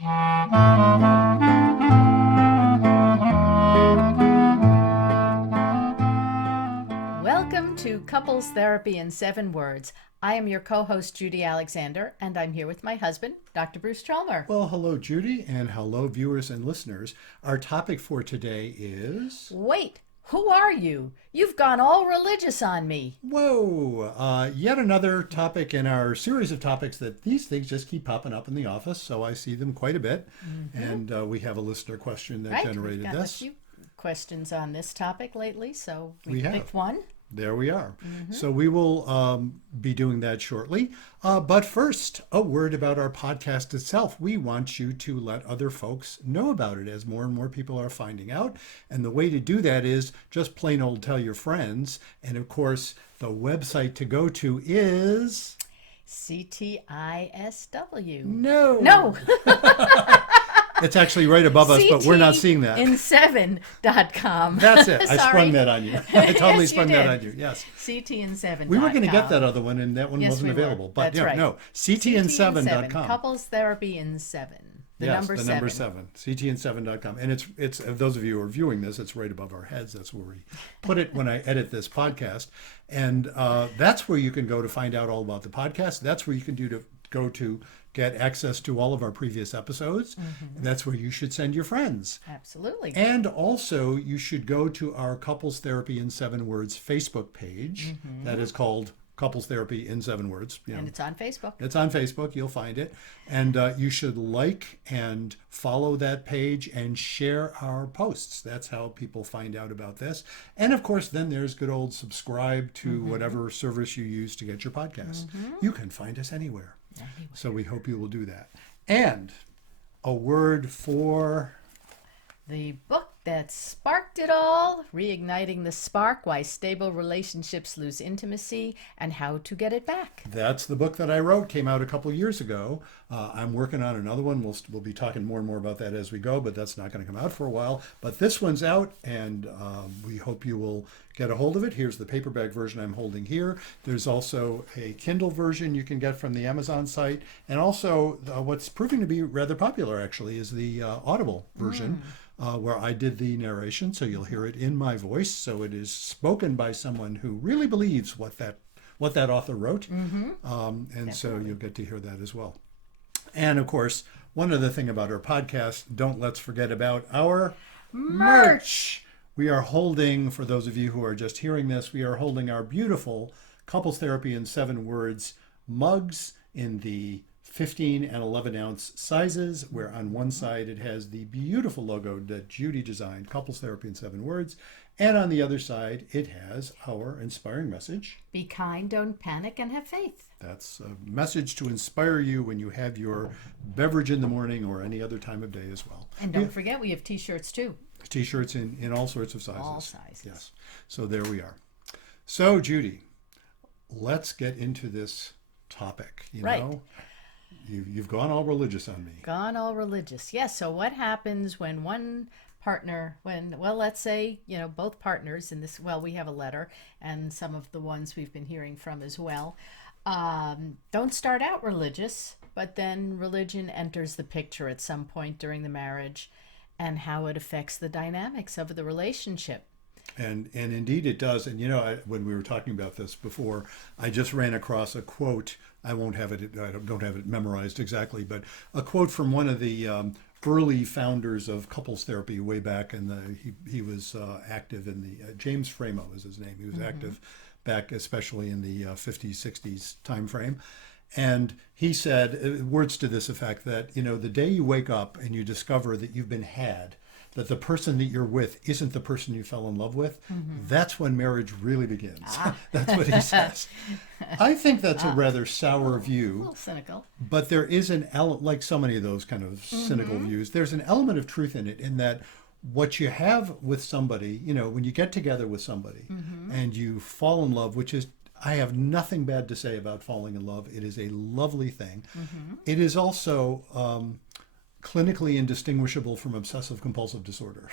Welcome to Couples Therapy in 7 Words. I am your co-host, Judy Alexander, and I'm here with my husband, Dr. Bruce Chalmer. Well, hello, Judy, and hello, viewers and listeners. Our topic for today is... Wait, who are you? You've gone all religious on me. Whoa! Yet another topic in our series of topics that these things just keep popping up in the office, so I see them quite a bit. And we have a listener question that generated We've got this. a few questions on this topic lately, so We have. picked one. There we are. So we will be doing that shortly. But first, a word about our podcast itself. We want you to let other folks know about it as more and more people are finding out. And the way to do that is just plain old tell your friends. And of course, the website to go to is... CTISW. No. It's actually right above us, but we're not seeing that. CTIN7.com. That's it. I sprung that on you. I totally Yes, sprung you that did. on you. Yes. CTIN7.com. We were going to get that other one, and that one Yes, wasn't we were. available. But That's yeah, right. no, ctn7.com. Couples Therapy in 7. The Yes, number the 7. number 7. ctn7.com. And it's those of you who are viewing this, it's right above our heads. That's where we put it when I edit this podcast. And that's where you can go to find out all about the podcast. That's where you can go to get access to all of our previous episodes. That's where you should send your friends. Absolutely. And also, you should go to our Couples Therapy in 7 Words Facebook page. That is called Couples Therapy in 7 Words. You know, And it's on Facebook. it's on Facebook. You'll find it. And you should like and follow that page and share our posts. That's how people find out about this. And of course, then there's good old subscribe to whatever service you use to get your podcast. You can find us anywhere. So we hope you will do that. And a word for... The book that sparked it all, Reigniting the Spark, Why Stable Relationships Lose Intimacy and How to Get It Back. That's the book that I wrote, came out a couple years ago. I'm working on another one. We'll be talking more and more about that as we go, but that's not going to come out for a while. But this one's out, and we hope you will get a hold of it. Here's the paperback version I'm holding here. There's also a Kindle version you can get from the Amazon site. And also, what's proving to be rather popular, actually, is the Audible version. Where I did the narration, so you'll hear it in my voice. So it is spoken by someone who really believes what that author wrote, and so you'll get to hear that as well. And of course, one other thing about our podcast, let's forget about our merch. We are holding, for those of you who are just hearing this, we are holding our beautiful Couples Therapy in 7 Words mugs in the 15 and 11 ounce sizes, where on one side it has the beautiful logo that Judy designed, Couples Therapy in 7 Words, and on the other side it has our inspiring message. Be kind, don't panic, and have faith. That's a message to inspire you when you have your beverage in the morning or any other time of day as well. And don't forget, we have t-shirts too. T-shirts in all sorts of sizes. All sizes. Yes. So there we are. So Judy, let's get into this topic. You know? You've gone all religious on me. Gone all religious. Yes. So what happens when one partner, let's say, both partners in this, we have a letter and some of the ones we've been hearing from as well, don't start out religious, but then religion enters the picture at some point during the marriage and how it affects the dynamics of the relationship. And indeed it does. And when we were talking about this before, I just ran across a quote. I don't have it memorized exactly, but a quote from one of the early founders of couples therapy way back he was active in the James Framo is his name. He was active back especially in the 50s, 60s time frame. And he said words to this effect that, the day you wake up and you discover that you've been had, that the person that you're with isn't the person you fell in love with, that's when marriage really begins. That's what he says. I think that's a rather sour view. A little cynical. But there is an element, like so many of those kind of cynical views, there's an element of truth in it, in that what you have with somebody, when you get together with somebody and you fall in love, which is, I have nothing bad to say about falling in love. It is a lovely thing. It is also clinically indistinguishable from obsessive compulsive disorder.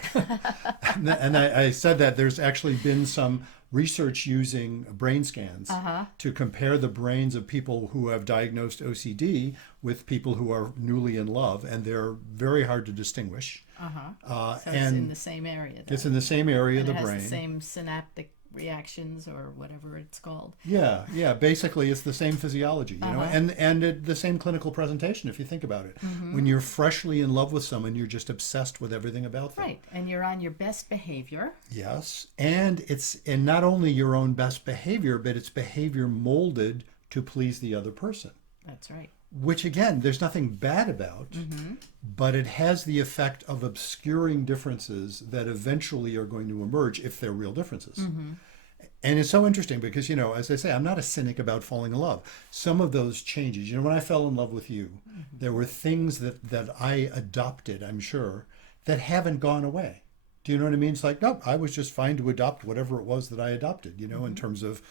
And I said that there's actually been some research using brain scans to compare the brains of people who have diagnosed OCD with people who are newly in love, and they're very hard to distinguish. So it's And in the same area. Then. it's in the same area And of it the has brain. the same synaptic reactions or whatever it's called. Yeah. Basically, it's the same physiology, you know, and the same clinical presentation. If you think about it, when you're freshly in love with someone, you're just obsessed with everything about them. Right, and you're on your best behavior. Yes, and not only your own best behavior, but it's behavior molded to please the other person. That's right. Which again, there's nothing bad about, but it has the effect of obscuring differences that eventually are going to emerge if they're real differences. And it's so interesting because, you know, as I say, I'm not a cynic about falling in love. Some of those changes, you know, when I fell in love with you, there were things that I adopted, I'm sure, that haven't gone away. Do you know what I mean? It's like, nope, I was just fine to adopt whatever it was that I adopted, you know, in terms of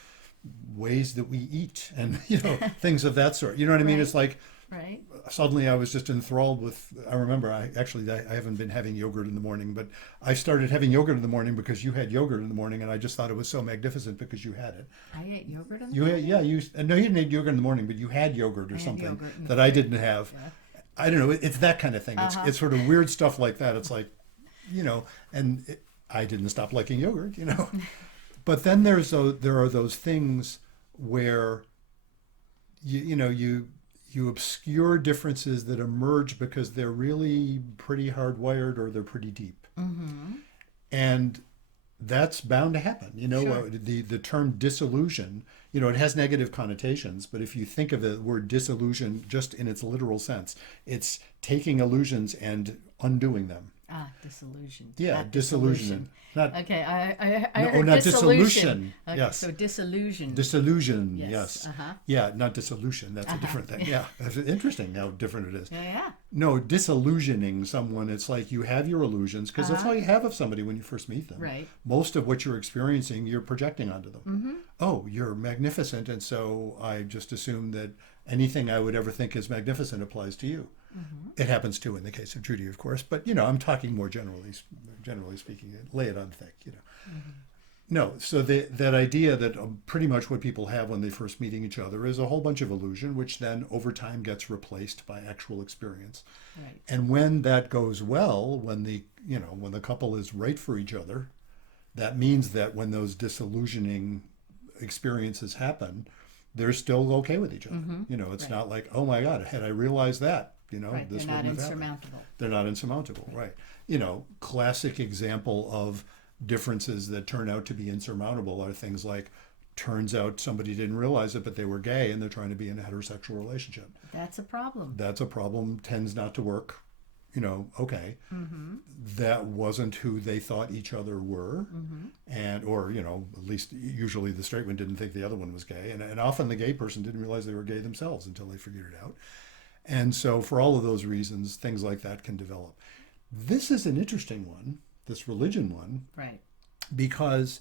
ways that we eat and, you know, things of that sort. You know what I mean? Right. It's like, Right. suddenly I was just enthralled with, I remember, I haven't been having yogurt in the morning, but I started having yogurt in the morning because you had yogurt in the morning, and I just thought it was so magnificent because you had it. I ate yogurt in the You had, morning? yeah, no, you didn't eat yogurt in the morning, but you had yogurt or I had something yogurt in the that I didn't have. Yeah. I don't know, it's that kind of thing. It's sort of weird stuff like that. It's like, you know, I didn't stop liking yogurt, you know. But then there are those things where you obscure differences that emerge because they're really pretty hardwired or they're pretty deep. And that's bound to happen. You know, Sure. the term disillusion, you know, it has negative connotations, but if you think of the word disillusion just in its literal sense, it's taking illusions and undoing them. Disillusion. Yeah, Not disillusion. Not Okay, I No, heard not dissolution. dissolution. Okay, Yes. so disillusion. disillusion. Yes. Yes. Uh-huh. Yeah, not dissolution. That's a different thing. Yeah. That's interesting how different it is. Yeah. No, disillusioning someone, it's like you have your illusions because that's all you have of somebody when you first meet them. Right. Most of what you're experiencing, you're projecting onto them. Oh, you're magnificent, and so I just assume that anything I would ever think is magnificent applies to you. It happens too in the case of Judy, of course, but you know, I'm talking more generally speaking. Lay it on thick, you know. No, so that idea that pretty much what people have when they first meeting each other is a whole bunch of illusion, which then over time gets replaced by actual experience. Right. And when that goes well, when the couple is right for each other, that means that when those disillusioning experiences happen, they're still okay with each other. You know, it's Right. not like, oh my God, had I realized that, you know, Right. this They're not wouldn't have happened. insurmountable. They're not insurmountable, right? You know, classic example of differences that turn out to be insurmountable are things like, turns out somebody didn't realize it, but they were gay and they're trying to be in a heterosexual relationship. That's a problem. That's a problem, tends not to work. You know, okay, that wasn't who they thought each other were, or you know, at least usually the straight one didn't think the other one was gay, and often the gay person didn't realize they were gay themselves until they figured it out. And so for all of those reasons, things like that can develop. This is an interesting one, this religion one, Right. because,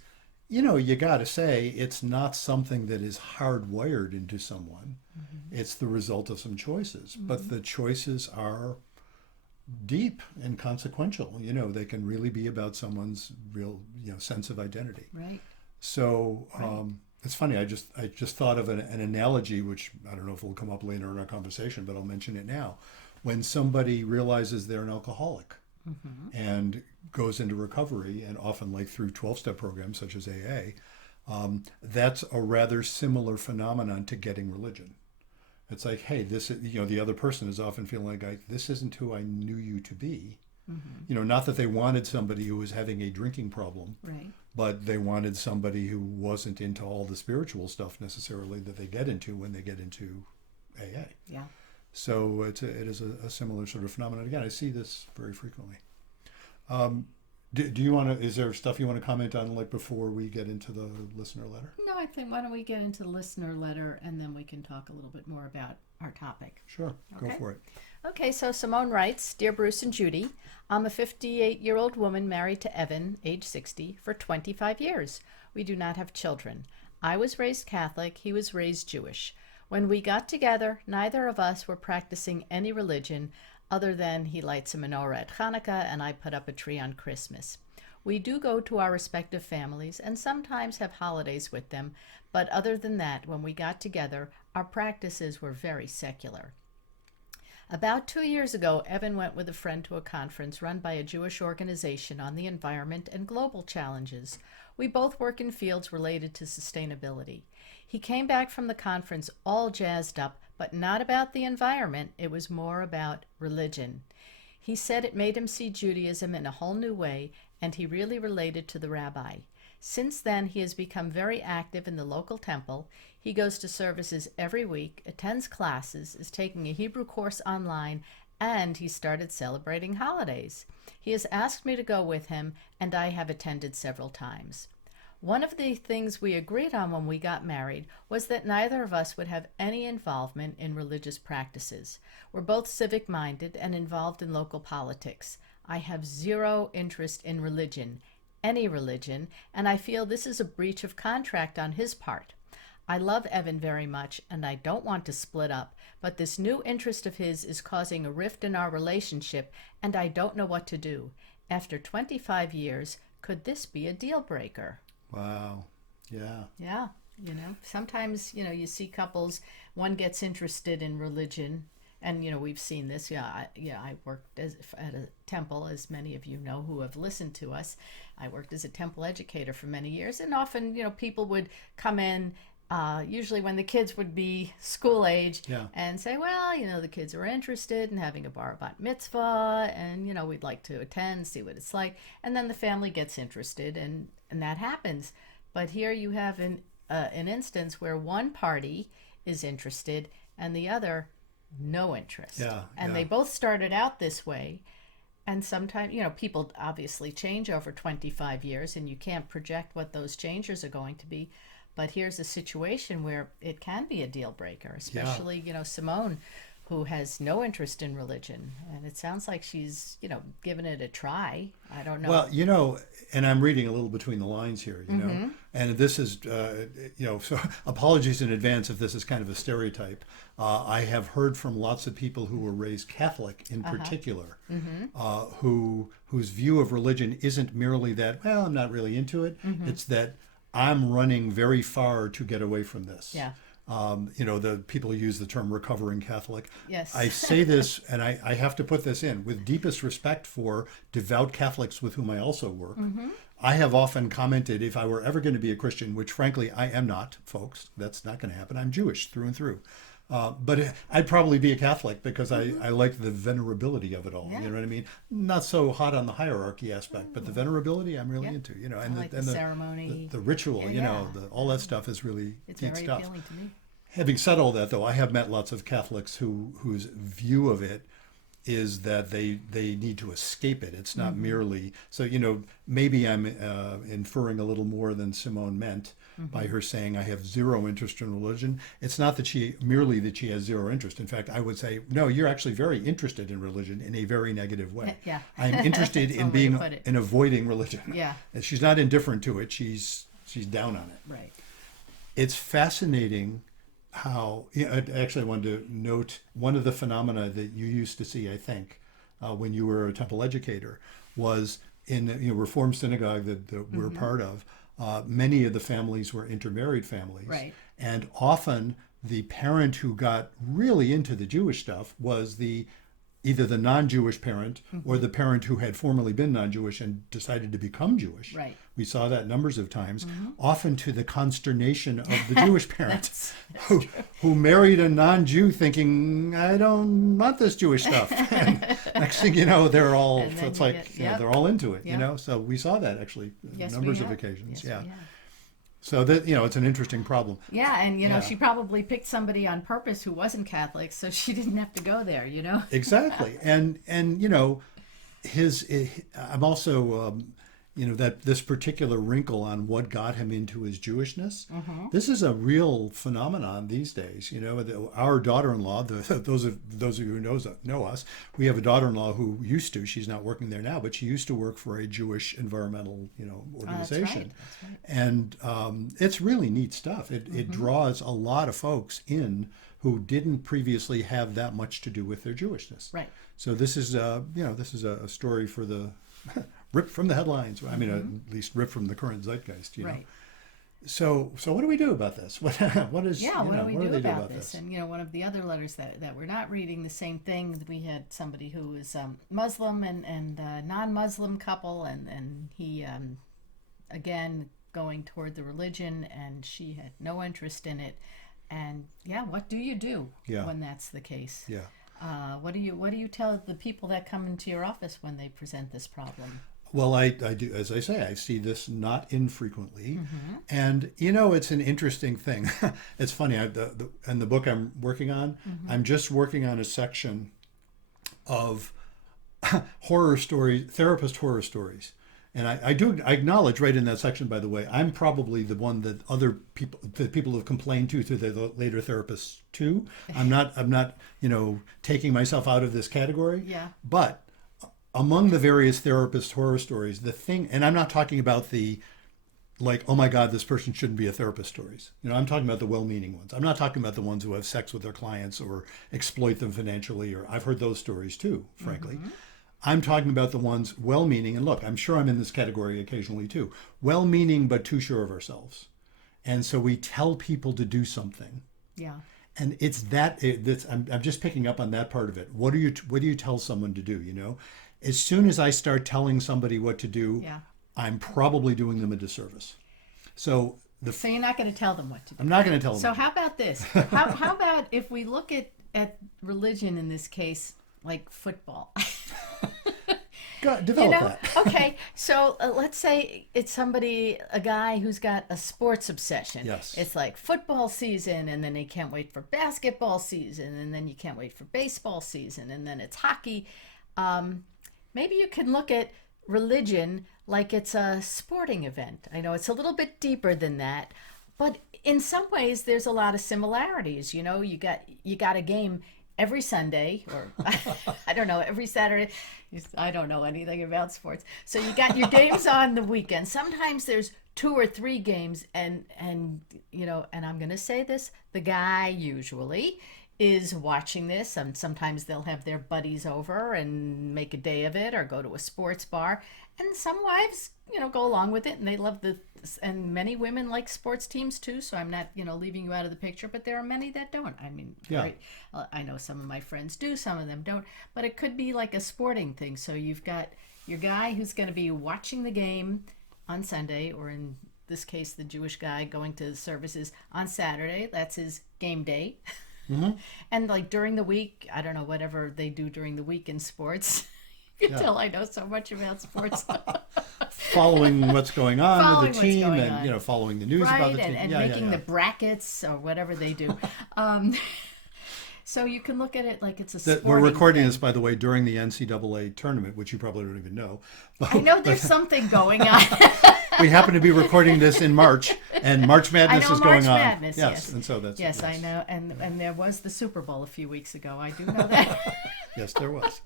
you know, you got to say it's not something that is hardwired into someone. It's the result of some choices, but the choices are deep and consequential. You know, they can really be about someone's real, you know, sense of identity. Right. So it's funny. I just thought of an analogy, which I don't know if it will come up later in our conversation, but I'll mention it now. When somebody realizes they're an alcoholic and goes into recovery, and often like through 12-step programs such as AA, that's a rather similar phenomenon to getting religion. It's like, hey, this is, you know, the other person is often feeling like, this isn't who I knew you to be. You know, not that they wanted somebody who was having a drinking problem, Right. but they wanted somebody who wasn't into all the spiritual stuff necessarily that they get into when they get into AA. Yeah. So it is a similar sort of phenomenon. Again, I see this very frequently. Do you want to, is there stuff you want to comment on, like before we get into the listener letter? No, I think, why don't we get into the listener letter and then we can talk a little bit more about our topic. Sure, go Okay. for it. Okay, so Simone writes, Dear Bruce and Judy, I'm a 58-year-old woman married to Evan, age 60, for 25 years. We do not have children. I was raised Catholic, he was raised Jewish. When we got together, neither of us were practicing any religion other than he lights a menorah at Hanukkah and I put up a tree on Christmas. We do go to our respective families and sometimes have holidays with them, but other than that, when we got together, our practices were very secular. About 2 years ago, Evan went with a friend to a conference run by a Jewish organization on the environment and global challenges. We both work in fields related to sustainability. He came back from the conference all jazzed up, but not about the environment. It was more about religion. He said it made him see Judaism in a whole new way, and he really related to the rabbi. Since then, he has become very active in the local temple. He goes to services every week, attends classes, is taking a Hebrew course online, and he started celebrating holidays. He has asked me to go with him, and I have attended several times. One of the things we agreed on when we got married was that neither of us would have any involvement in religious practices. We're both civic-minded and involved in local politics. I have zero interest in religion, any religion, and I feel this is a breach of contract on his part. I love Evan very much, and I don't want to split up, but this new interest of his is causing a rift in our relationship, and I don't know what to do. After 25 years, could this be a deal breaker? Wow. Yeah. Yeah, sometimes, you see couples, one gets interested in religion, and, we've seen this. I worked at a temple, as many of you know who have listened to us. I worked as a temple educator for many years, and often, people would come in, usually when the kids would be school age, Yeah. and say, well, the kids are interested in having a bar bat mitzvah, and, we'd like to attend, see what it's like. And then the family gets interested, and that happens. But here you have an instance where one party is interested and the other no interest. Yeah, and yeah. they both started out this way. And sometimes, people obviously change over 25 years, and you can't project what those changes are going to be. But here's a situation where it can be a deal breaker, especially, Simone, who has no interest in religion. And it sounds like she's, given it a try. I don't know. Well, and I'm reading a little between the lines here, and this is, so apologies in advance if this is kind of a stereotype. I have heard from lots of people who were raised Catholic in particular, whose view of religion isn't merely that, well, I'm not really into it. It's that I'm running very far to get away from this. Yeah. The people use the term recovering Catholic. Yes. I say this, and I have to put this in, with deepest respect for devout Catholics with whom I also work. I have often commented, if I were ever going to be a Christian, which frankly I am not, folks, that's not going to happen. I'm Jewish through and through. But I'd probably be a Catholic because I like the venerability of it all. Yeah. You know what I mean? Not so hot on the hierarchy aspect, but the venerability I'm really into. And I like the ceremony, the ritual. Yeah. All that stuff is really it's neat very stuff. appealing to me. Having said all that, though, I have met lots of Catholics whose view of it is that they need to escape it. It's not merely so. Maybe I'm inferring a little more than Simone meant by her saying I have zero interest in religion. It's not that she has zero interest. In fact, I would say no. You're actually very interested in religion in a very negative way. Yeah. I'm interested in avoiding religion. Yeah. And she's not indifferent to it. She's down on it. Right. It's fascinating how, actually I wanted to note one of the phenomena that you used to see, I think, when you were a temple educator, was in Reform synagogue that we're part of, many of the families were intermarried families. Right. And often the parent who got really into the Jewish stuff was either the non-Jewish parent or the parent who had formerly been non-Jewish and decided to become Jewish. Right. We saw that numbers of times, often to the consternation of the Jewish parent who married a non-Jew thinking, I don't want this Jewish stuff. And next thing you know, they're all, it's like, they're all into it, So we saw that actually numbers of occasions. Yes, So that, it's an interesting problem. Yeah, and she probably picked somebody on purpose who wasn't Catholic, so she didn't have to go there, Exactly. And I'm also, that this particular wrinkle on what got him into his Jewishness, this is a real phenomenon these days. Our daughter-in-law, those of you who know us, we have a daughter-in-law who used to, she's not working there now, but she used to work for a Jewish environmental, organization. That's right. And it's really neat stuff. It draws a lot of folks in who didn't previously have that much to do with their Jewishness. Right. So this is this is a story for the ripped from the headlines. I mean, at least ripped from the current zeitgeist. You know. Right. So what do we do about this? What is What do we do they about this? And one of the other letters that we're not reading the same thing. We had somebody who was Muslim and non-Muslim couple, and he again going toward the religion, and she had no interest in it. And what do you do when that's the case? Yeah. What do you tell the people that come into your office when they present this problem? Well, I do, as I say, I see this not infrequently. And, it's an interesting thing. It's funny, in the book I'm working on, I'm just working on a section of horror stories, therapist horror stories. And I acknowledge right in that section, by the way, I'm probably the one that people have complained to through the later therapists too. I'm not, taking myself out of this category. Yeah. But among the various therapist horror stories, the thing, and I'm not talking about the, like, oh my God, this person shouldn't be a therapist stories. I'm talking about the well-meaning ones. I'm not talking about the ones who have sex with their clients or exploit them financially, or I've heard those stories too, frankly. I'm talking about the ones well-meaning, and look, I'm sure I'm in this category occasionally too. Well-meaning, but too sure of ourselves. And so we tell people to do something. Yeah. And I'm just picking up on that part of it. What do you tell someone to do, As soon as I start telling somebody what to do, I'm probably doing them a disservice. So you're not going to tell them what to do. I'm not going to tell them. So how about this? How about if we look at religion in this case like football? Develop that. Okay, so let's say it's a guy who's got a sports obsession. Yes. It's like football season, and then they can't wait for basketball season, and then you can't wait for baseball season, and then it's hockey. Maybe you can look at religion like it's a sporting event. I know it's a little bit deeper than that, but in some ways there's a lot of similarities. You got a game every Sunday, or I don't know, every Saturday. I don't know anything about sports. So you got your games on the weekend. Sometimes there's 2 or 3 games, and and I'm going to say this, the guy usually is watching this, and sometimes they'll have their buddies over and make a day of it or go to a sports bar. And some wives, go along with it, and they love and many women like sports teams too, so I'm not, leaving you out of the picture, but there are many that don't. I mean, right, I know some of my friends do, some of them don't, but it could be like a sporting thing. So you've got your guy who's going to be watching the game on Sunday, or in this case, the Jewish guy going to the services on Saturday. That's his game day. And like during the week, I don't know, whatever they do during the week in sports. You can tell I know so much about sports. Following what's going on with the team, and following the news about the team, and making the brackets or whatever they do. So you can look at it like it's a sporting We're recording thing. this, by the way, during the NCAA tournament, which you probably don't even know. I know there's something going on. We happen to be recording this in March, and March Madness is going on. Madness, yes. And so that's yes, I know, and there was the Super Bowl a few weeks ago. I do know that. Yes, there was.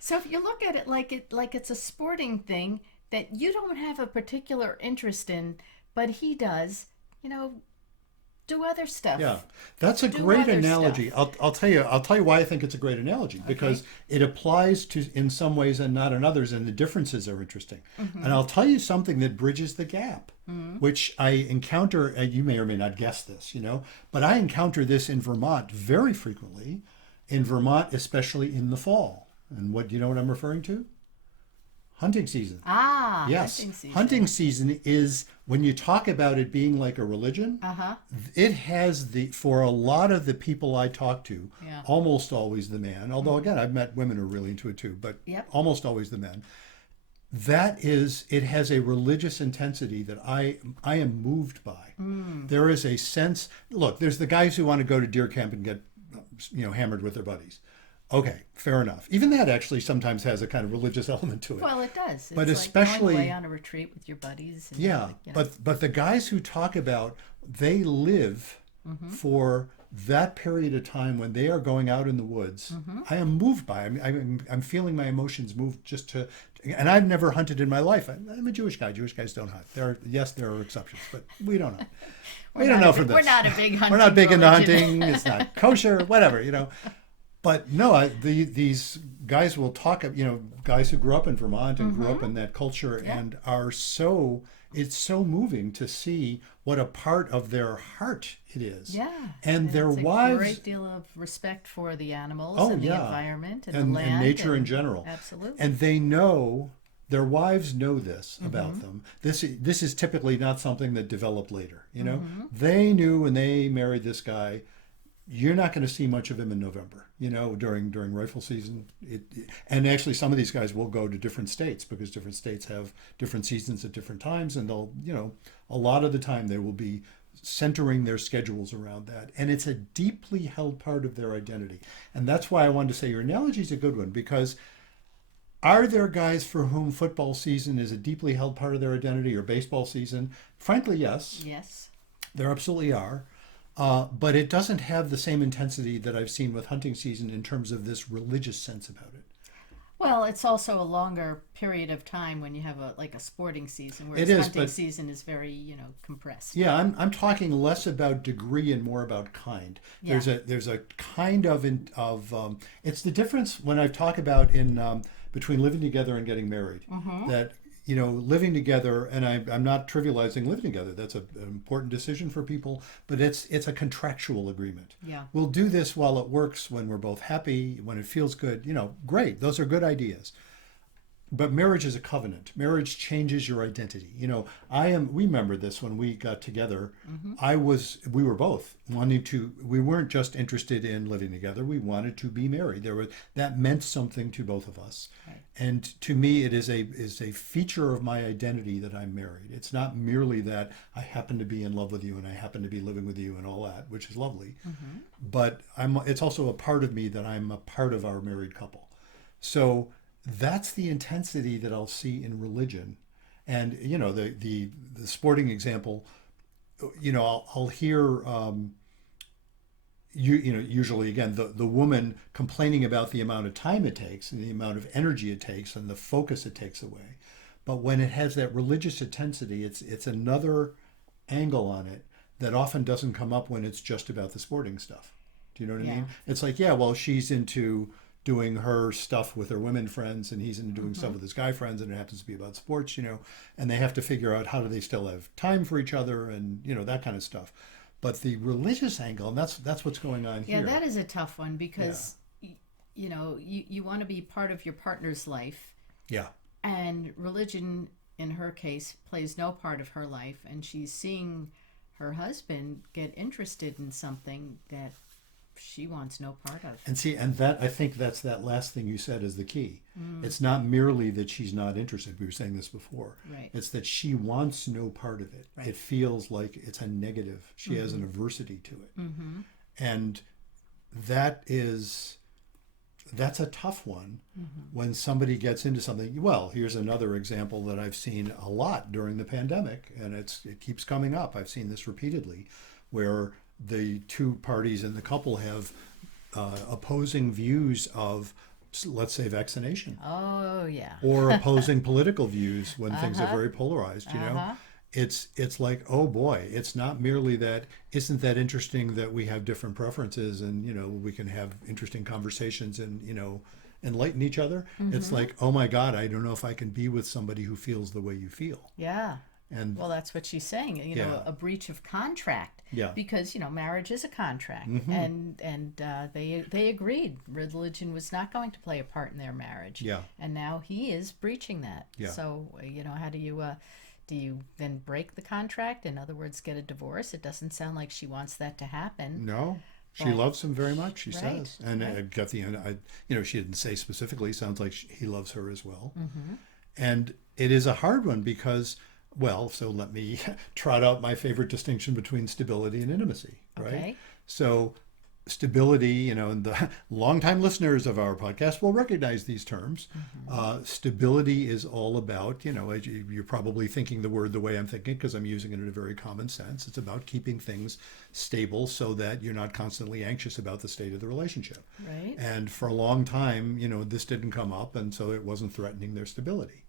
So if you look at it like it's a sporting thing that you don't have a particular interest in, but he does, do other stuff. Yeah, that's a great analogy. I'll tell you why I think it's a great analogy, because it applies to in some ways and not in others, and the differences are interesting. And I'll tell you something that bridges the gap, which I encounter. You may or may not guess this, but I encounter this in Vermont very frequently. In Vermont, especially in the fall. And do you know what I'm referring to? Hunting season. Yes. Hunting season. Hunting season is, when you talk about it being like a religion, it has for a lot of the people I talk to, almost always the man, although again, I've met women who are really into it too, but almost always the men. It has a religious intensity that I am moved by. There is a sense, look, there's the guys who want to go to deer camp and get hammered with their buddies. Okay, fair enough. Even that actually sometimes has a kind of religious element to it. Well, it does. But it's especially like going away on a retreat with your buddies. And but the guys who talk about, they live for that period of time when they are going out in the woods. I am moved by. I'm feeling my emotions move just to. And I've never hunted in my life. I'm a Jewish guy. Jewish guys don't hunt. There are exceptions, but we don't hunt. We don't know from this. We're not a big hunting. We're not big into religion. hunting. It's not kosher. Whatever, But no, these guys will talk, guys who grew up in Vermont and grew up in that culture Yeah. and it's so moving to see what a part of their heart it is. Yeah. And And their it's a wives, great deal of respect for the animals oh and the yeah, environment and the and land nature in and general. absolutely. And they know, their wives know this about them. This is typically not something that developed later, They knew when they married this guy, you're not going to see much of him in November, during rifle season. And actually, some of these guys will go to different states because different states have different seasons at different times, and they'll, a lot of the time they will be centering their schedules around that. And it's a deeply held part of their identity. And that's why I wanted to say your analogy is a good one, because are there guys for whom football season is a deeply held part of their identity, or baseball season? Frankly, yes, Yes. there absolutely are. But it doesn't have the same intensity that I've seen with hunting season in terms of this religious sense about it. Well, it's also a longer period of time when you have a sporting season, whereas It is, hunting but season is very, compressed. yeah, I'm talking less about degree and more about kind. Yeah. There's a kind it's the difference when I talk about in between living together and getting married. That living together, and I'm not trivializing living together. That's an important decision for people, but it's a contractual agreement. Yeah. We'll do this while it works, when we're both happy, when it feels good. Great. Those are good ideas. But marriage is a covenant. Marriage changes your identity. We remember this when we got together. We were both we weren't just interested in living together. We wanted to be married. That meant something to both of us. Right. And to me, it is a feature of my identity that I'm married. It's not merely that I happen to be in love with you and I happen to be living with you and all that, which is lovely. But it's also a part of me that I'm a part of our married couple. So that's the intensity that I'll see in religion. And the sporting example, I'll hear usually again the woman complaining about the amount of time it takes and the amount of energy it takes and the focus it takes away. But when it has that religious intensity, it's another angle on it that often doesn't come up when it's just about the sporting stuff. Do you know what I Yeah. mean? It's like, yeah, well, she's into doing her stuff with her women friends and he's into doing stuff with his guy friends, and it happens to be about sports, and they have to figure out how do they still have time for each other and that kind of stuff. But the religious angle, and that's what's going on Yeah, here. that is a tough one because, you want to be part of your partner's life, Yeah. and religion, in her case, plays no part of her life, and she's seeing her husband get interested in something that she wants no part of. And see, and that I think that's that last thing you said is the key. It's not merely that she's not interested. We were saying this before. Right. It's that she wants no part of it. Right. It feels like it's a negative. She has an aversity to it. And that's a tough one when somebody gets into something. Well, here's another example that I've seen a lot during the pandemic, and it keeps coming up. I've seen this repeatedly, where the two parties in the couple have opposing views of, let's say, vaccination, Oh, yeah. or opposing political views when things are very polarized. It's like, oh boy, it's not merely that. Isn't that interesting that we have different preferences and we can have interesting conversations and enlighten each other. It's like, oh my God, I don't know if I can be with somebody who feels the way you feel. Yeah. And Well, that's what she's saying, Yeah. a breach of contract. Yeah. Because, marriage is a contract. And they agreed religion was not going to play a part in their marriage. Yeah. And now he is breaching that. Yeah. So, how do you then break the contract? In other words, get a divorce? It doesn't sound like she wants that to happen. no, she Well, loves him very much. She right, says, and I right. got the end. She didn't say specifically. Sounds like he loves her as well. And it is a hard one because, well, so let me trot out my favorite distinction between stability and intimacy, right? Okay. So stability, and the longtime listeners of our podcast will recognize these terms. Stability is all about, you're probably thinking the word the way I'm thinking because I'm using it in a very common sense. It's about keeping things stable so that you're not constantly anxious about the state of the relationship. Right. And for a long time, this didn't come up, and so it wasn't threatening their stability.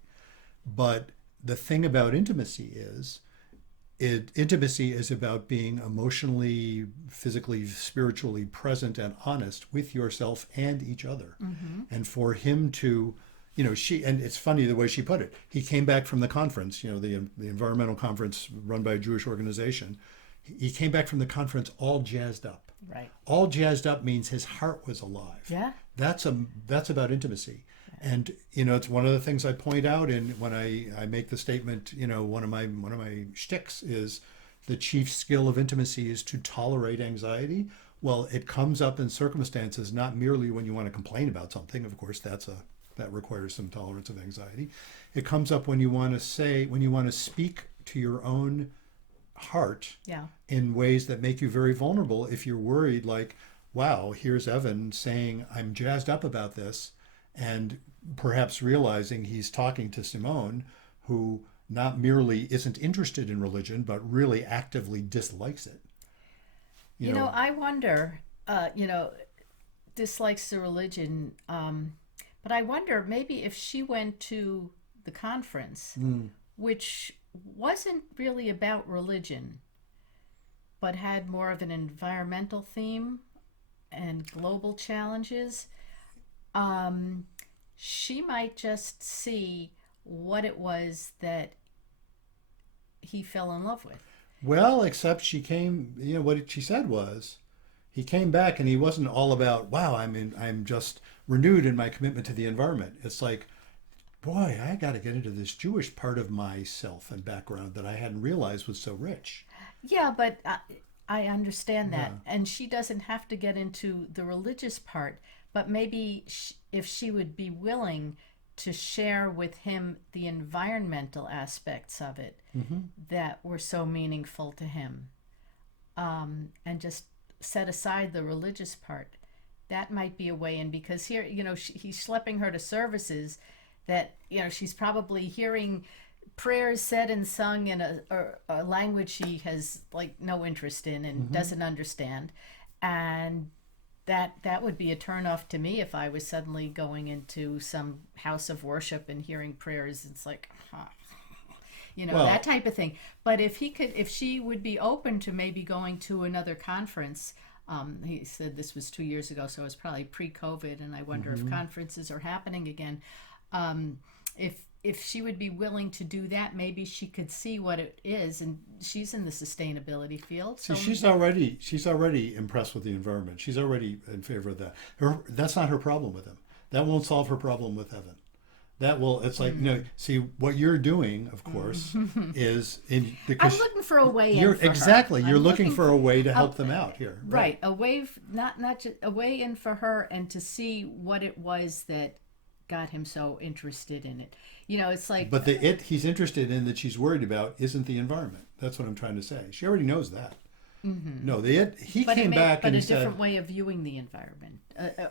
But the thing about intimacy is intimacy is about being emotionally, physically, spiritually present and honest with yourself and each other. And for him to, and it's funny the way she put it. He came back from the conference, the environmental conference run by a Jewish organization. He came back from the conference all jazzed up. Right. All jazzed up means his heart was alive. Yeah. That's about intimacy. And it's one of the things I point out when I make the statement. One of my shticks is the chief skill of intimacy is to tolerate anxiety. Well, it comes up in circumstances not merely when you want to complain about something. Of course, that requires some tolerance of anxiety. It comes up when you want to speak to your own heart in ways that make you very vulnerable. If you're worried, like, wow, here's Evan saying I'm jazzed up about this, and perhaps realizing he's talking to Simone, who not merely isn't interested in religion, but really actively dislikes it. I wonder, dislikes the religion, but I wonder maybe if she went to the conference, which wasn't really about religion, but had more of an environmental theme and global challenges, she might just see what it was that he fell in love with. Well, except she came, what she said was, he came back and he wasn't all about, wow, I'm just renewed in my commitment to the environment. It's like, boy, I got to get into this Jewish part of myself and background that I hadn't realized was so rich. Yeah, but I understand that. And she doesn't have to get into the religious part, but maybe if she would be willing to share with him the environmental aspects of it that were so meaningful to him, and just set aside the religious part, that might be a way in. Because here, he's schlepping her to services that, she's probably hearing prayers said and sung in a language she has no interest in and doesn't understand. And that would be a turnoff to me if I was suddenly going into some house of worship and hearing prayers. It's like, that type of thing. But if she would be open to maybe going to another conference, he said this was 2 years ago, so it was probably pre-COVID, and I wonder if conferences are happening again. If she would be willing to do that, maybe she could see what it is. And she's in the sustainability field. So she's already impressed with the environment. She's already in favor of that. That's not her problem with him. That won't solve her problem with Evan. That will. It's like see what you're doing, of course, is because I'm looking for a way. You're in for exactly. her. You're looking for a way to help them out here. Right. A way, not just a way in for her, and to see what it was that got him so interested in it. It's like. But he's interested in that she's worried about isn't the environment. That's what I'm trying to say. She already knows that. No, he came back and he said. But a different way of viewing the environment,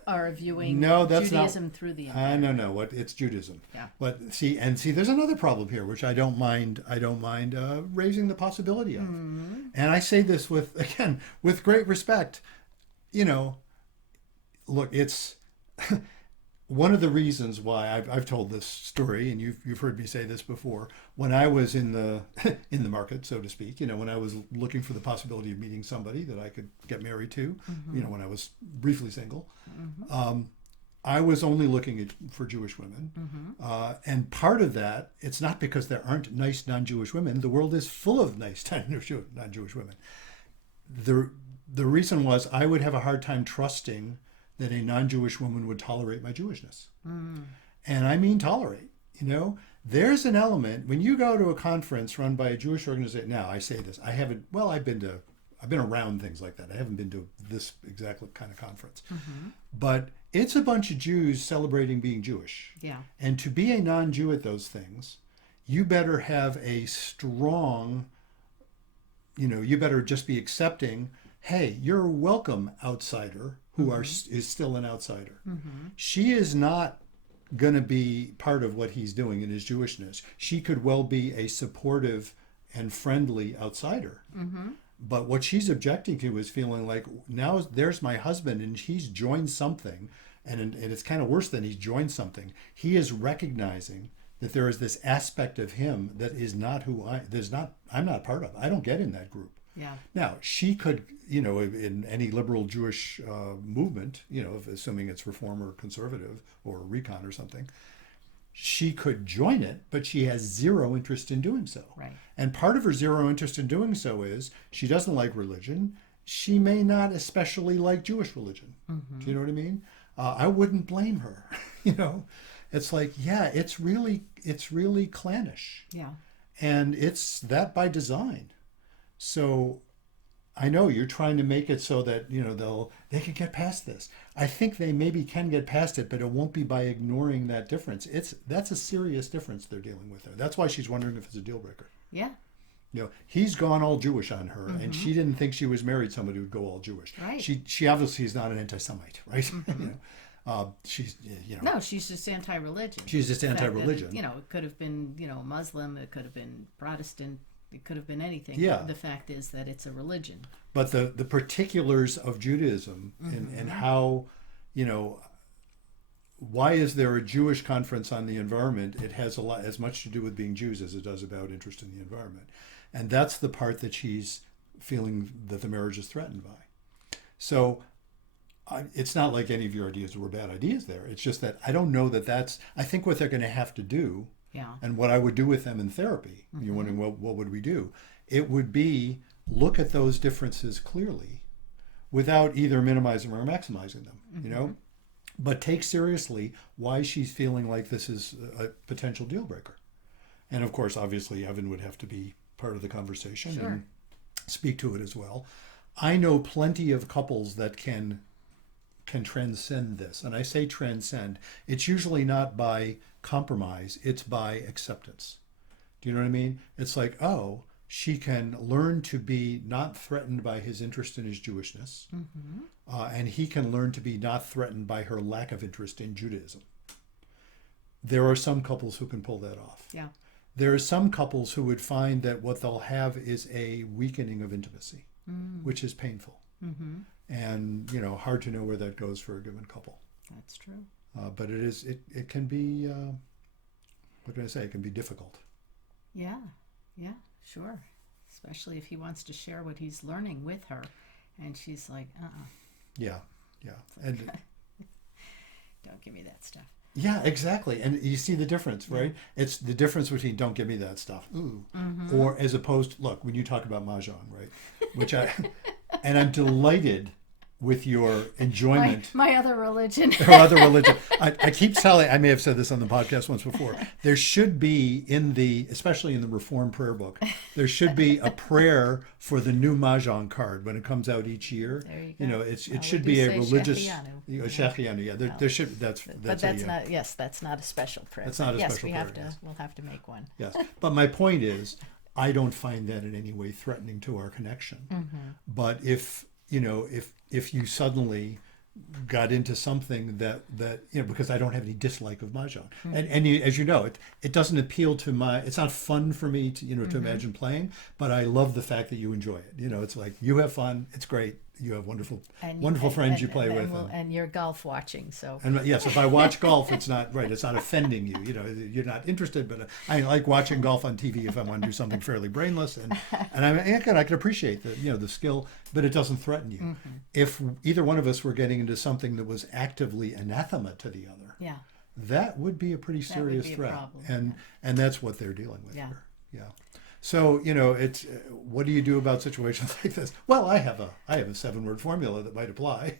or viewing that's Judaism through the environment. No, it's Judaism. Yeah. But see, there's another problem here, which I don't mind raising the possibility of. And I say this with great respect. Look, it's. One of the reasons why I've told this story, and you've heard me say this before, when I was in the market, so to speak, when I was looking for the possibility of meeting somebody that I could get married to, when I was briefly single, I was only looking for Jewish women. And part of that, it's not because there aren't nice non-Jewish women. The world is full of nice non-Jewish women. The reason was I would have a hard time trusting that a non-Jewish woman would tolerate my Jewishness. And I mean tolerate. There's an element when you go to a conference run by a Jewish organization. Now I say this, I've been around things like that. I haven't been to this exact kind of conference. But it's a bunch of Jews celebrating being Jewish. Yeah. And to be a non-Jew at those things, you better have a strong, you better just be accepting, hey, you're welcome, outsider, who is still an outsider. She is not going to be part of what he's doing in his Jewishness. She could well be a supportive and friendly outsider. But what she's objecting to is feeling like, now there's my husband and he's joined something, and it's kind of worse than he's joined something. He is recognizing that there is this aspect of him that is not I'm not part of. I don't get in that group. Yeah. Now, she could, in any liberal Jewish movement, assuming it's reform or conservative or recon or something, she could join it, but she has zero interest in doing so. Right. And part of her zero interest in doing so is she doesn't like religion. She may not especially like Jewish religion. Mm-hmm. Do you know what I mean? I wouldn't blame her. It's like, yeah, it's really clannish. Yeah. And it's that by design. So I know you're trying to make it so that, they can get past this. I think they maybe can get past it, but it won't be by ignoring that difference. That's a serious difference they're dealing with there. That's why she's wondering if it's a deal breaker. Yeah. He's gone all Jewish on her, and she didn't think she was married somebody who would go all Jewish. Right. She obviously is not an anti-Semite, right? Mm-hmm. She's, No, she's just anti-religion. She's just anti-religion. It could have been, Muslim. It could have been Protestant. It could have been anything. Yeah. The fact is that it's a religion. But the particulars of Judaism and how, why is there a Jewish conference on the environment? It has as much to do with being Jews as it does about interest in the environment. And that's the part that she's feeling that the marriage is threatened by. So it's not like any of your ideas were bad ideas there. It's just that I don't know I think what they're going to have to do, and what I would do with them in therapy, you're wondering, what would we do? It would be look at those differences clearly without either minimizing or maximizing them, but take seriously why she's feeling like this is a potential deal breaker. And of course, obviously, Evan would have to be part of the conversation and speak to it as well. I know plenty of couples that can transcend this. And I say transcend. It's usually not by compromise. It's by acceptance. Do you know what I mean? It's like, oh, she can learn to be not threatened by his interest in his Jewishness. And he can learn to be not threatened by her lack of interest in Judaism. There are some couples who can pull that off. Yeah. There are some couples who would find that what they'll have is a weakening of intimacy, which is painful. And, hard to know where that goes for a given couple. That's true. But it can be, what can I say? It can be difficult. Yeah, sure. Especially if he wants to share what he's learning with her. And she's like, Yeah. And don't give me that stuff. yeah, exactly. And you see the difference, right? It's the difference between don't give me that stuff, or as opposed to, look, when you talk about Mahjong, right? And I'm delighted with your enjoyment. My other religion. Her other religion. I keep telling, I may have said this on the podcast once before, there should be especially in the Reform prayer book, there should be a prayer for the new Mahjong card when it comes out each year. There you go. It should be a religious. Shechianu. Yeah. There should, that's But that's not a special prayer. That's not a yes, special prayer. We'll have to make one. Yes. But my point is, I don't find that in any way threatening to our connection. But if you suddenly got into something that because I don't have any dislike of Mahjong, and as you know, it doesn't appeal to it's not fun for me to to imagine playing, but I love the fact that you enjoy it. It's like you have fun, it's great. You have wonderful friends you play with, and you're golf watching. So and yes, if I watch golf, it's not right. It's not offending you. You're not interested, but I like watching golf on TV if I want to do something fairly brainless, and I can appreciate the skill, but it doesn't threaten you. If either one of us were getting into something that was actively anathema to the other, that would be a pretty serious threat, problem, and that's what they're dealing with here. Yeah. So, it's what do you do about situations like this? Well, I have a 7-word formula that might apply.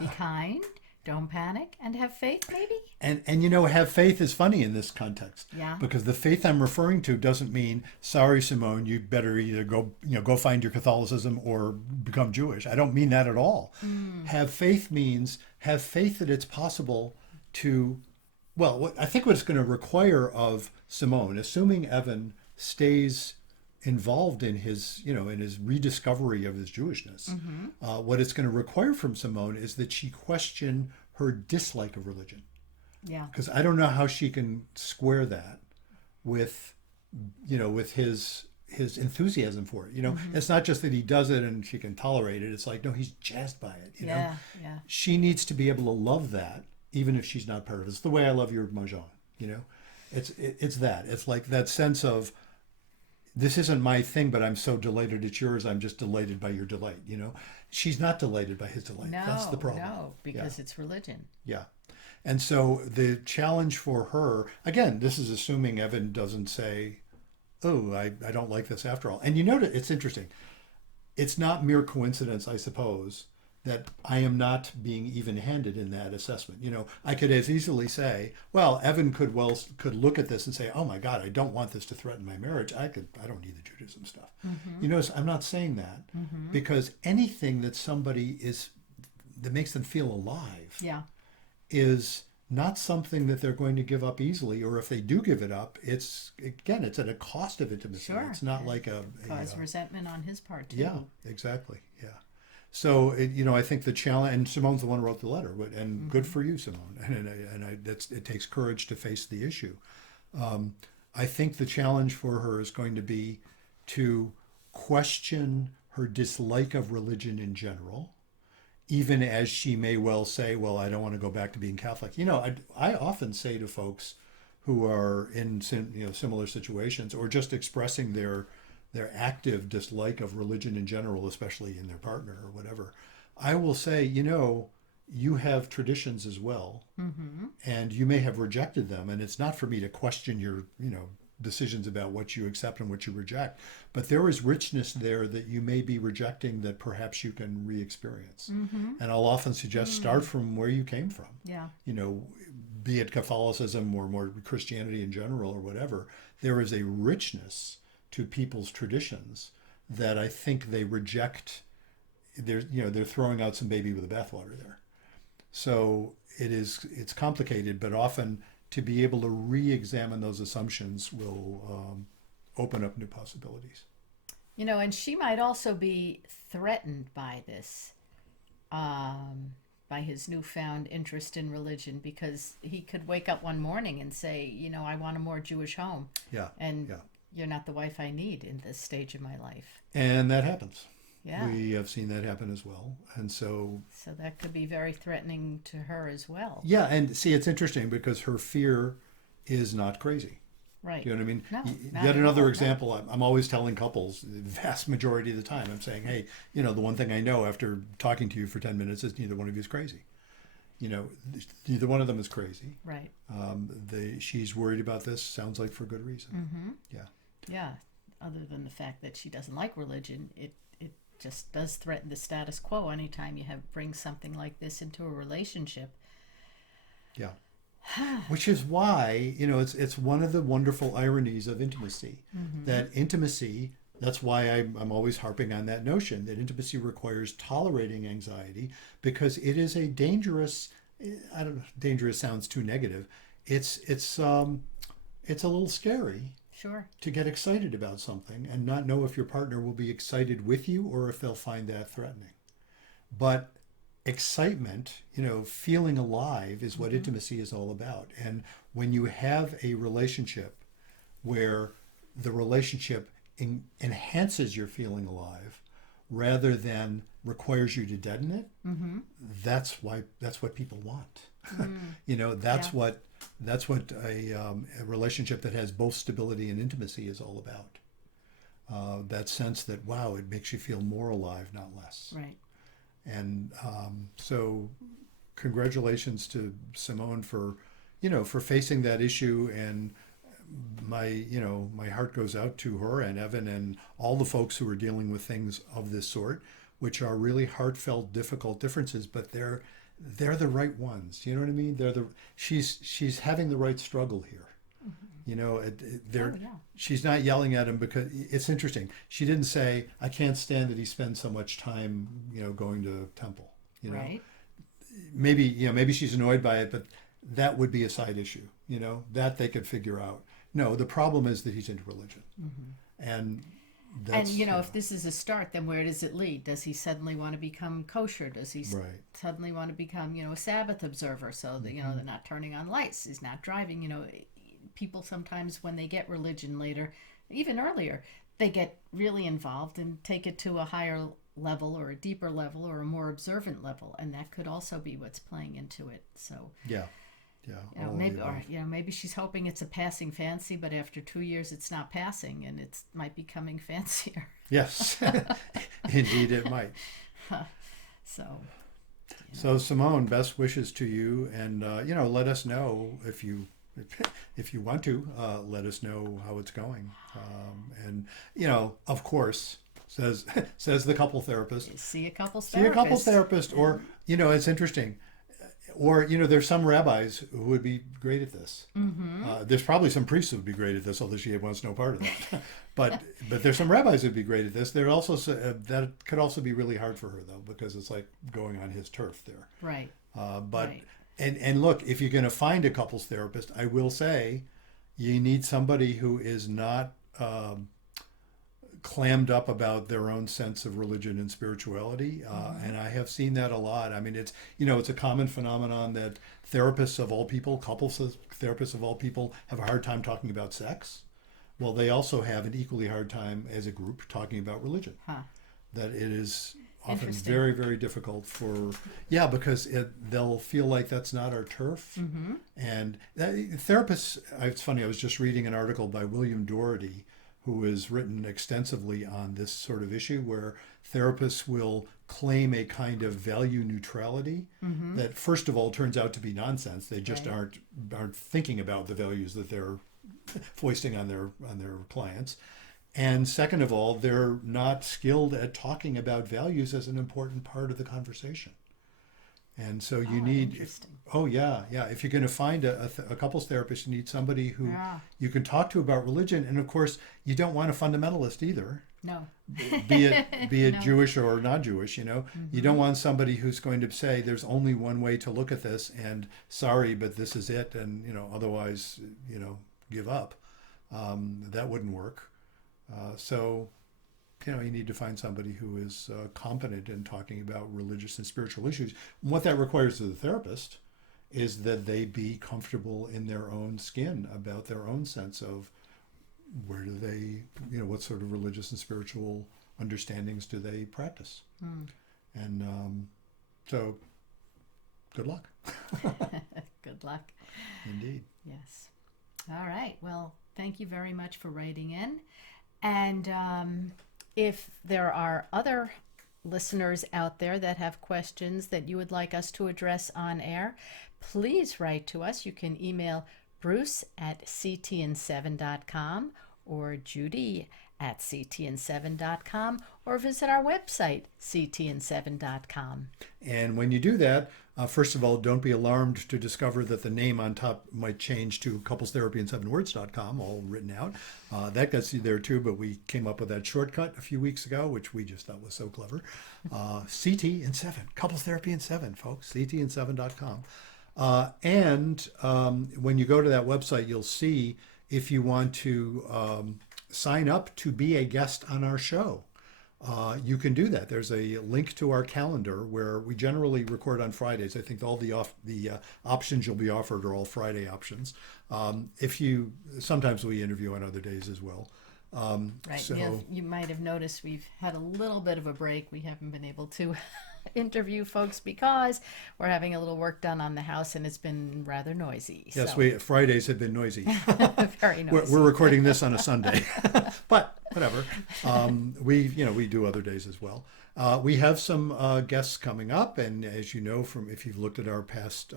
Be kind, don't panic, and have faith, maybe? And have faith is funny in this context. Yeah. Because the faith I'm referring to doesn't mean, sorry, Simone, you better either go find your Catholicism or become Jewish. I don't mean that at all. Have faith means have faith that it's possible to, I think what it's going to require of Simone, assuming Evan stays involved in his rediscovery of his Jewishness. What it's going to require from Simone is that she question her dislike of religion. Yeah. Because I don't know how she can square that with his enthusiasm for it. It's not just that he does it and she can tolerate it. It's like, no, he's jazzed by it. Yeah. She needs to be able to love that, even if she's not part of it. It's the way I love your Mahjong. It's that. It's like that sense of, this isn't my thing, but I'm so delighted it's yours. I'm just delighted by your delight. She's not delighted by his delight. That's the No, problem. no, Yeah, because it's religion. yeah. And so the challenge for her, again, this is assuming Evan doesn't say, "Oh, I don't like this after all." And it's interesting. It's not mere coincidence, I suppose, that I am not being even-handed in that assessment. I could as easily say, well, Evan could look at this and say, "Oh my God, I don't want this to threaten my marriage. I don't need the Judaism stuff." I'm not saying that, because anything that makes them feel alive, Yeah, is not something that they're going to give up easily, or if they do give it up, it's at a cost of intimacy. sure. It's not And like cause resentment on his part too. yeah, exactly. Yeah. So I think the challenge, and Simone's the one who wrote the letter, and good for you, Simone. It takes courage to face the issue. I think the challenge for her is going to be to question her dislike of religion in general, even as she may well say, "Well, I don't want to go back to being Catholic." I often say to folks who are in similar situations, or just expressing their active dislike of religion in general, especially in their partner or whatever, I will say, you have traditions as well, and you may have rejected them, and it's not for me to question your decisions about what you accept and what you reject, but there is richness there that you may be rejecting that perhaps you can re-experience. And I'll often suggest start from where you came from. Yeah. Be it Catholicism or more Christianity in general or whatever, there is a richness to people's traditions that I think they reject. They're throwing out some baby with the bathwater there. So it's complicated, but often to be able to re-examine those assumptions will open up new possibilities. And she might also be threatened by this, by his newfound interest in religion, because he could wake up one morning and say, I want a more Jewish home. Yeah. And yeah. you're not the wife I need in this stage of my life. And that happens. Yeah. We have seen that happen as well. And so that could be very threatening to her as well. Yeah, and see, it's interesting because her fear is not crazy. Right. You know what I mean? No, Yet another example, I'm always telling couples, the vast majority of the time, I'm saying, hey, the one thing I know after talking to you for 10 minutes is neither one of you is crazy. Neither one of them is crazy. Right. She's worried about this, sounds like for good reason. Yeah. Yeah. Other than the fact that she doesn't like religion, it just does threaten the status quo anytime you bring something like this into a relationship. Yeah. Which is why, it's one of the wonderful ironies of intimacy. That intimacy, that's why I'm always harping on that notion that intimacy requires tolerating anxiety, because it is a dangerous, I don't know, dangerous sounds too negative. It's a little scary. Sure. To get excited about something and not know if your partner will be excited with you or if they'll find that threatening. But excitement, feeling alive is what intimacy is all about. And when you have a relationship where the relationship enhances your feeling alive rather than requires you to deaden it, that's what people want. That's what a relationship that has both stability and intimacy is all about. That sense that, wow, it makes you feel more alive, not less. Right. And so congratulations to Simone for facing that issue. And my heart goes out to her and Evan and all the folks who are dealing with things of this sort, which are really heartfelt, difficult differences, but they're the right ones. You know what I mean? She's having the right struggle here. She's not yelling at him because it's interesting. She didn't say, "I can't stand that he spends so much time, going to temple." Right. Maybe she's annoyed by it, but that would be a side issue. That they could figure out. No, the problem is that he's into religion, and that's, if this is a start, then where does it lead? Does he suddenly want to become kosher? Does he suddenly want to become, a Sabbath observer so that, they're not turning on lights, he's not driving? People sometimes, when they get religion later, even earlier, they get really involved and take it to a higher level or a deeper level or a more observant level. And that could also be what's playing into it. So, yeah. Yeah. You know, all of maybe, the or above. you know, maybe she's hoping it's a passing fancy, but after 2 years, it's not passing, and it's might becoming fancier. Yes, indeed it might. So, you know, So Simone, best wishes to you, and let us know if you if you want to. Let us know how it's going, and of course, says says the couple therapist. see a couples See a couples therapist. therapist, or it's interesting. Or there's some rabbis who would be great at this. There's probably some priests who would be great at this, although she wants no part of that. but there's some rabbis who'd be great at this. There also that could also be really hard for her though, because it's like going on his turf there. Right. But Right. and look, if you're going to find a couples therapist, I will say you need somebody who is not clammed up about their own sense of religion and spirituality, and I have seen that a lot. I mean, it's a common phenomenon that therapists of all people, couples therapists of all people, have a hard time talking about sex. Well, they also have an equally hard time as a group talking about religion. Huh. That it is often Interesting. very, very difficult because they'll feel like that's not our turf. And therapists, it's funny, I was just reading an article by William Doherty, who has written extensively on this sort of issue, where therapists will claim a kind of value neutrality that, first of all, turns out to be nonsense. They just Right. aren't thinking about the values that they're foisting on their clients. And second of all, they're not skilled at talking about values as an important part of the conversation. And so you need, Interesting. if you're going to find a couples therapist, you need somebody who Yeah. you can talk to about religion. And of course, you don't want a fundamentalist either, No. be it No. Jewish or not Jewish. You don't want somebody who's going to say there's only one way to look at this, and sorry, but this is it, and otherwise, give up. That wouldn't work. So you need to find somebody who is competent in talking about religious and spiritual issues. And what that requires of the therapist is that they be comfortable in their own skin about their own sense of where do they, what sort of religious and spiritual understandings do they practice. And so good luck. Good luck. Indeed. Yes. All right. Well, thank you very much for writing in. And if there are other listeners out there that have questions that you would like us to address on air, please write to us. You can email Bruce at ctn7.com or Judy at ctn7.com, or visit our website, ctn7.com. And when you do that, first of all, don't be alarmed to discover that the name on top might change to couplestherapyin7words.com, all written out. That gets you there too, but we came up with that shortcut a few weeks ago, which we just thought was so clever. CT in 7, Couples Therapy in 7, folks, ctn7.com. And when you go to that website, you'll see if you want to sign up to be a guest on our show. You can do that. There's a link to our calendar where we generally record on Fridays. I think all the options you'll be offered are all Friday options. Sometimes we interview on other days as well. Right. So You might have noticed we've had a little bit of a break. We haven't been able to interview folks because we're having a little work done on the house and it's been rather noisy. yes, So, Fridays have been noisy. very noisy. We're recording this on a Sunday, but whatever. We do other days as well. We have some guests coming up, and as you know from if you've looked at our past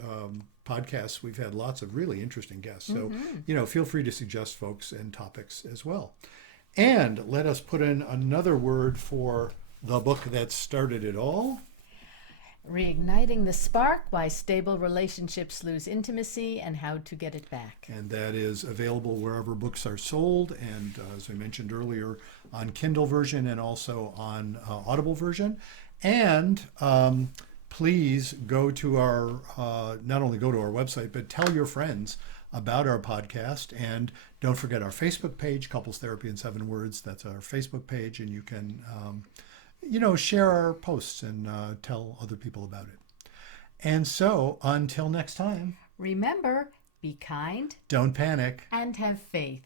podcasts, we've had lots of really interesting guests. So feel free to suggest folks and topics as well. And let us put in another word for the book that started it all. Reigniting the Spark, Why Stable Relationships Lose Intimacy and How to Get It Back. And that is available wherever books are sold, and as I mentioned earlier, on Kindle version and also on Audible version. And please go to our, not only go to our website, but tell your friends about our podcast. And don't forget our Facebook page, Couples Therapy in 7 Words. That's our Facebook page, and you can share our posts and tell other people about it. And so, until next time, Remember, be kind don't panic. and have faith.